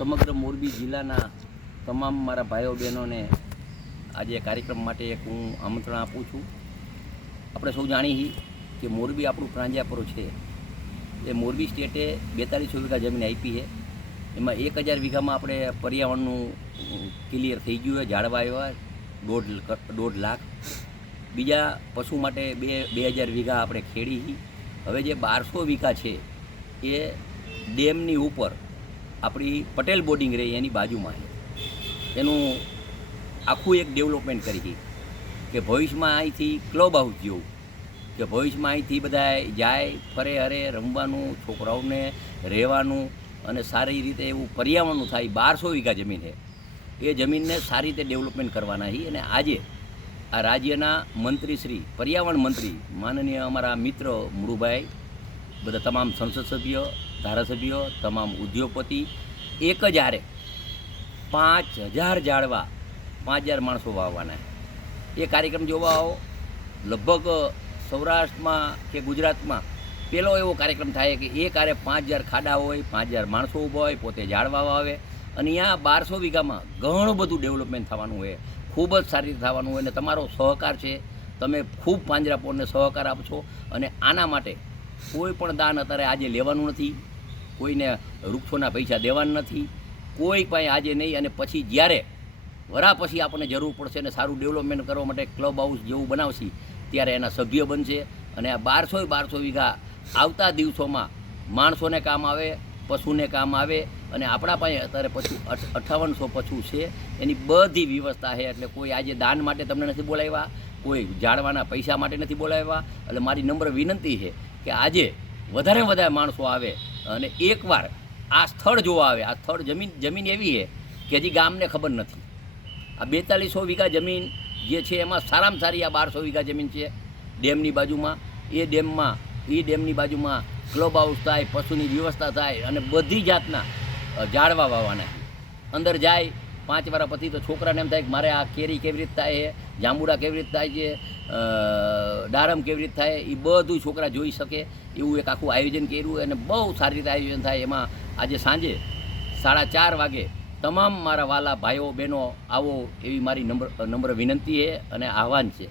સમગ્ર મોરબી જિલ્લાના તમામ મારા ભાઈઓ બહેનોને આજે કાર્યક્રમ માટે એક હું આમંત્રણ આપું છું. આપણે સૌ જાણીએ કે મોરબી આપણું પ્રાંજાપરો છે. એ મોરબી સ્ટેટે 4200 વીઘા જમીન આપી છે. એમાં 1000 વીઘામાં આપણે પર્યાવરણનું ક્લિયર થઈ ગયું હોય, ઝાડવા આવ્યા 1.5 લાખ. બીજા પશુ માટે 2000 વીઘા આપણે ખેડી. હવે જે 1200 વીઘા છે એ ડેમની ઉપર આપણી પટેલ બોર્ડિંગ રહી એની બાજુમાં છે. એનું આખું એક ડેવલપમેન્ટ કરી કે ભવિષ્યમાં અહીંથી ક્લબ હાઉસ જેવું કે ભવિષ્યમાં અહીંથી બધા જાય ફરે હરે રમવાનું, છોકરાઓને રહેવાનું અને સારી રીતે એવું પર્યાવરણનું થાય. 1200 વીઘા જમીન છે. એ જમીનને સારી રીતે ડેવલપમેન્ટ કરવાના છે. અને આજે આ રાજ્યના મંત્રીશ્રી, પર્યાવરણ મંત્રી માનનીય અમારા મિત્ર મુળુભાઈ, બધા તમામ સંસદ સભ્યો, ધારાસભ્યો, તમામ ઉદ્યોગપતિ એક જ હારે 5000 ઝાડવા 5000 માણસો વાવવાના. એ કાર્યક્રમ જોવા આવો. લગભગ સૌરાષ્ટ્રમાં કે ગુજરાતમાં પહેલો એવો કાર્યક્રમ થાય કે એક હારે 5000 ખાડા હોય, 5000 માણસો ઊભા હોય, પોતે ઝાડવા વાવે. અને અહીંયા 1200 વીઘામાં ઘણું બધું ડેવલપમેન્ટ થવાનું હોય, ખૂબ જ સારી રીતે થવાનું હોય. અને તમારો સહકાર છે, તમે ખૂબ પાંજરાપોળને સહકાર આપશો. અને આના માટે કોઈ પણ દાન અત્યારે આજે લેવાનું નથી, કોઈને વૃક્ષોના પૈસા દેવાના નથી, કોઈ પાસે આજે નહીં. અને પછી જ્યારે વરા પછી આપણને જરૂર પડશે અને સારું ડેવલપમેન્ટ કરવા માટે ક્લબ હાઉસ જેવું બનાવશે ત્યારે એના સભ્ય બનશે. અને આ 1200 વીઘા આવતા દિવસોમાં માણસોને કામ આવે, પશુને કામ આવે. અને આપણા પાસે અત્યારે પશુ 5800 પશુ છે, એની બધી વ્યવસ્થા છે. એટલે કોઈ આજે દાન માટે તમને નથી બોલાવ્યા, કોઈ ઝાડવાના પૈસા માટે નથી બોલાવ્યા. એટલે મારી નમ્ર વિનંતી છે કે આજે વધારે વધારે માણસો આવે અને એકવાર આ સ્થળ જોવા આવે. આ સ્થળ જમીન એવી છે કે હજી ગામને ખબર નથી. આ 4200 વીઘા જમીન જે છે એમાં સારામાં સારી આ 1200 વીઘા જમીન છે ડેમની બાજુમાં. એ ડેમની બાજુમાં ક્લબ હાઉસ થાય, પશુની વ્યવસ્થા થાય અને બધી જાતના ઝાડવા વાવવાના. અંદર જાય 5 વાર પછી તો છોકરાને એમ થાય કે મારે આ કેરી કેવી રીતે થાય છે, જાંબુડા કેવી રીતે થાય છે, ડારમ કેવી રીતે થાય, એ બધું છોકરા જોઈ શકે એવું એક આખું આયોજન કર્યું. અને બહુ સારી રીતે આયોજન થાય. એમાં આજે સાંજે 4:30 વાગે તમામ મારા વાલા ભાઈઓ બહેનો આવો એવી મારી નમ્ર વિનંતી છે અને આહવાન છે.